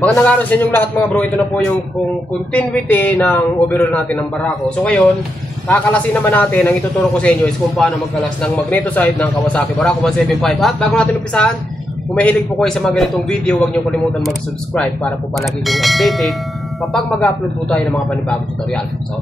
Magandang araw sa inyong lahat mga bro. Ito na po yung continuity ng overall natin ng Barako. So ngayon, kakalasin naman natin. Ang ituturo ko sa inyo is kung paano magkalas ng magnetoside ng Kawasaki Barako 175. At bago natin umpisahan, kung mahilig po kayo sa mga ganitong video, huwag niyo kalimutan mag-subscribe para po palagi kayong updated kapag mag-upload po tayo ng mga panibagong tutorial. So,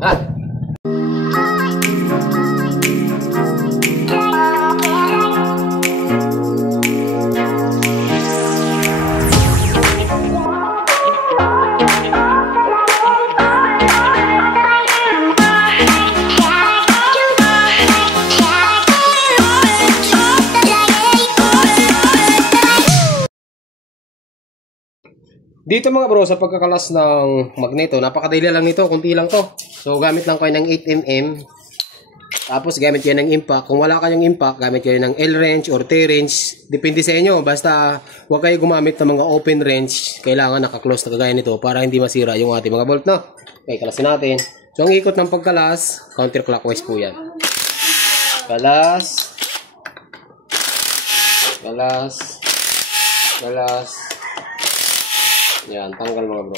dito mga bro, sa pagkakalas ng magneto, napakadali lang nito, kunti lang to. So gamit lang kayo ng 8mm. Tapos gamit kayo ng impact. Kung wala kayong impact, gamit kayo ng L-wrench or T-wrench. Depende sa inyo. Basta huwag kayo gumamit ng mga open wrench. Kailangan naka-close na kagaya nito para hindi masira yung ating mga bolt na. Okay, kalasin natin. So ang ikot ng pagkalas, counterclockwise po yan. Kalas. Kalas. Kalas. Yan, tanggal mga bro.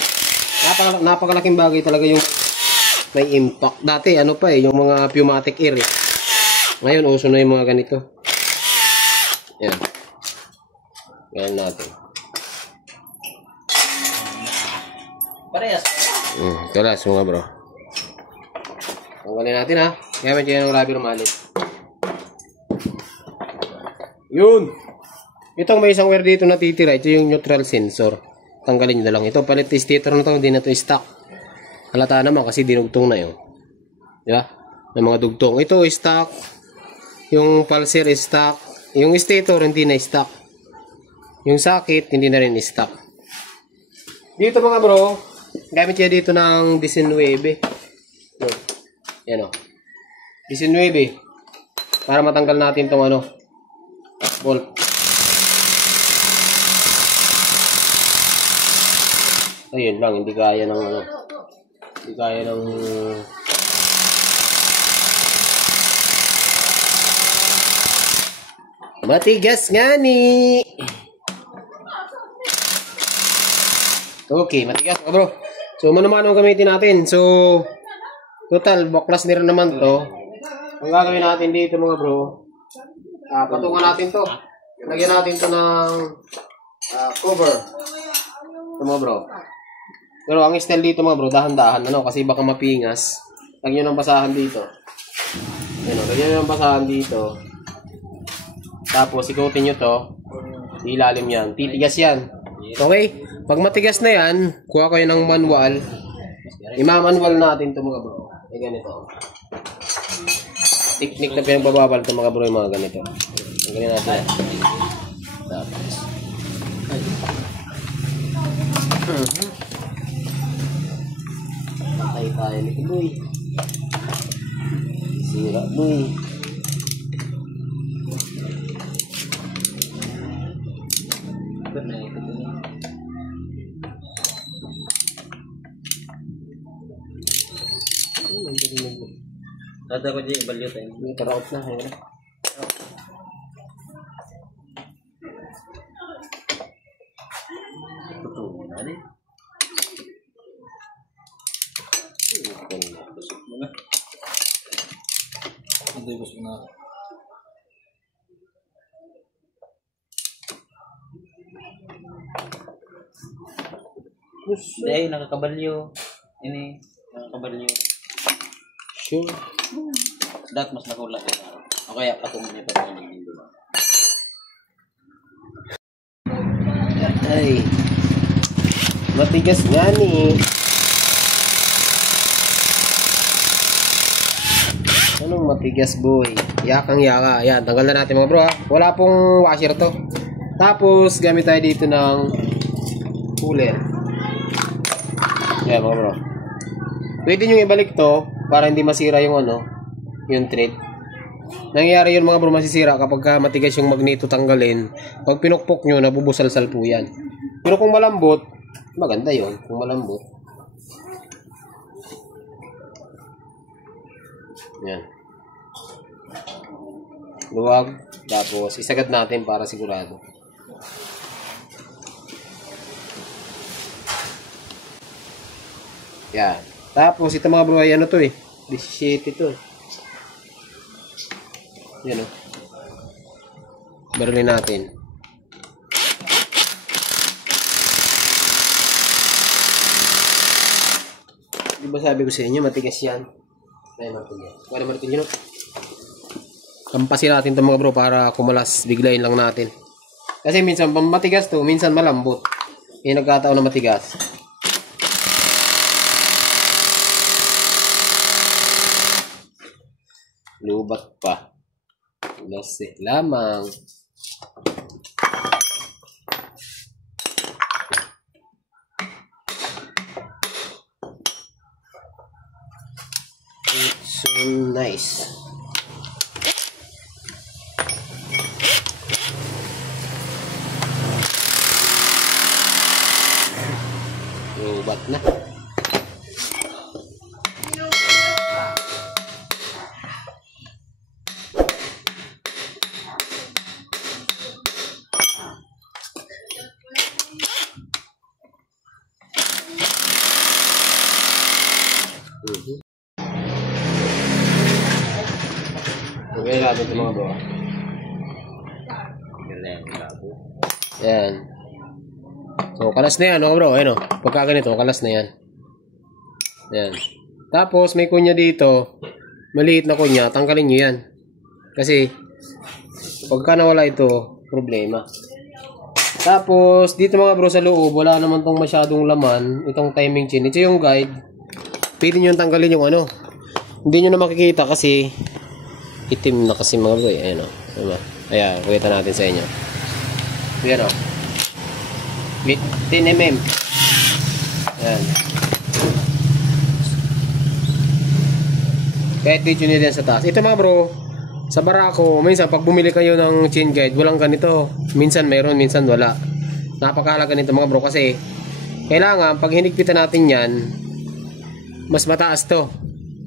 Napakalaking bagay talaga yung may impact. Dati, ano pa yung mga pneumatic air eh. Ngayon, uso na yung mga ganito. Yan. Yan natin. Parehas. Kalas mga bro. Tanggalin natin ha. Gamit yan ng rubber mallet. Yun. Itong may isang wire dito natitira. Ito yung neutral sensor. Tanggalin nyo na lang ito. Palit stator na ito. Hindi na ito stock. Halata naman kasi dinugtong na yun. Diba? May mga dugtong. Ito stock. Yung pulser stock. Yung stator hindi na stock. Yung socket hindi na rin stock. Dito mga bro, gamit niya dito ng 19. Yan o. 19. Para matanggal natin itong ano, bolt. Ayun lang, hindi kaya ng ano. Hindi kaya ng matigas nga ni. Okay, matigas ka bro. So, mano-mano gamitin natin. So, total, baklas na rin naman to. Ang gagawin natin dito mga bro, patungan natin to. Lagyan natin to ng cover. Ito mga bro. Pero ang style dito mga bro, dahan-dahan ano, kasi baka mapingas. Lagyan nyo ng basahan dito. Ayan, lagyan nyo ng basahan dito. Tapos ikutin nyo to. Ilalim yan. Titigas yan. Okay? Pag matigas na yan, kuha kayo ng manual. Ima-manual natin to mga bro. Ay ganito. Technique na pinagbababal to mga bro, yung mga ganito. Ang ganyan natin. Tapos. Patay tayo nito boy. Sira boy. Tata ko dyan, ibalyo tayo. Taraot na. Ayan. Totoo na rin. Busok mo na. Hindi busok na. Hindi, nakakabalyo. Ini, nakakabalyo. Sure. Dat mas nakulat yun. O kaya patungan niya pa rin yung dito. Ay. Matigas nga ni. Anong matigas boy? Yakang yaka. Ayan, tanggal na natin mga bro ha. Wala pong washer to. Tapos, gamit tayo dito ng cooler. Ayan mga bro. Pwede nyo ibalik to para hindi masira yung ano, yung thread. Nangyayari yun mga bro, masisira kapag matigas yung magneto tanggalin. Pag pinukpok nyo, nabubusalsal po yan. Pero kung malambot, maganda yun. Kung malambot. Yan. Luwag. Tapos, isagad natin para sigurado. Yan. Tapos, ito mga bro, ay ano to eh. 17 to eh. Yan o. Barulin natin. Diba sabi ko sa inyo, matigas yan. Ay, martilyo. Wala martilyo, no? Kampasin natin ito mga bro para kumalas. Biglayin lang natin. Kasi minsan matigas to, minsan malambot. Yung nagkataon na matigas. Lubat pa. Lasi lamang. It's so nice. Lubat na. Okay, natin ito mga bro. Yan. So, kalas na yan, no, bro. Ayun, no. Pagka ganito, kalas na yan. Yan. Tapos, may kunya dito. Maliit na kunya. Tanggalin nyo yan. Kasi, pagka nawala ito, problema. Tapos, dito mga bro sa loob, wala naman tong masyadong laman. Itong timing chain. Ito yung guide. Pwede nyo tanggalin yung ano. Hindi nyo na makikita kasi itim na kasi mga bro. Ayan o. Ayan, kuwita natin sa inyo. Ayan o. 10 mm. Ayan. Kahit dito nyo din sa taas. Ito mga bro, sa barako, minsan pag bumili kayo ng chain guide, walang ganito. Minsan meron, minsan wala. Napakahalaga nito mga bro kasi kailangan pag hinigpitan natin yan, mas mataas to.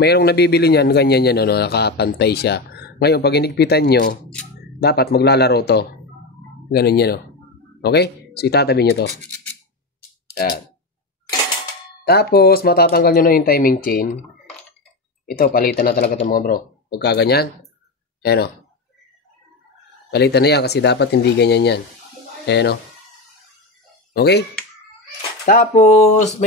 Mayroong nabibili niyan, ganyan yan, ano, nakapantay siya. Ngayon, pag hinigpitan nyo, dapat maglalaro to. Ganun yan, no? Okay? So, itatabi nyo to. Yan. Tapos, matatanggal nyo na yung timing chain. Ito, palitan na talaga ito mga bro. Pagka ganyan, ayan, no? Palitan na yan kasi dapat hindi ganyan yan. Ayan, no? Okay? Tapos,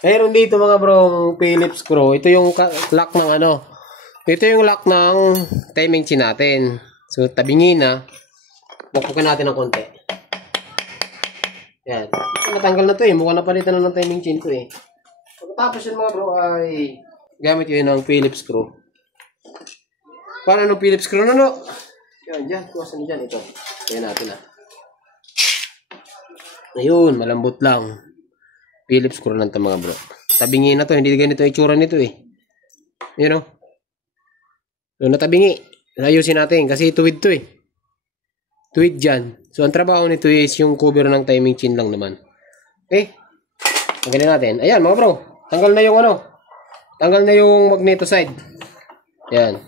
mayroon dito mga bro, Phillips screw. Ito yung lock ng ano. Ito yung lock ng timing chain natin. So, tabingin na. Bukukin natin ng konti. Yan. Natanggal na to eh. Mukhang napalitan na ng timing chain ko eh. Pagkatapos yun mga bro ay gamit yun ng Phillips screw. Paano ng Phillips screw? No? Yan, dyan. Kuwasan dyan. Ito. Kaya natin ah. Ayun, malambot lang. Phillips screw lang ito mga bro. Tabingi na to, hindi ganito yung itsura nito eh. You know? So, natabingi. Ayusin natin kasi tuwid to eh. Tuwid dyan. So, ang trabaho nito is yung cover ng timing chain lang naman. Okay? Tanggalin natin. Ayan mga bro. Tanggal na yung ano. Tanggal na yung magneto side. Ayan.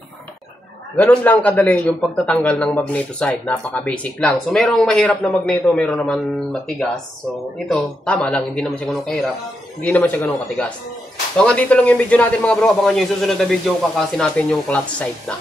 Ganun lang kadali yung pagtatanggal ng magneto side. Napaka-basic lang. So, merong mahirap na magneto, meron naman matigas. So, ito, tama lang. Hindi naman siya ganun kahirap. Hindi naman siya ganun katigas. So, hanggang dito lang yung video natin mga bro. Abangan nyo yung susunod na video. Kakasin natin yung clutch side na.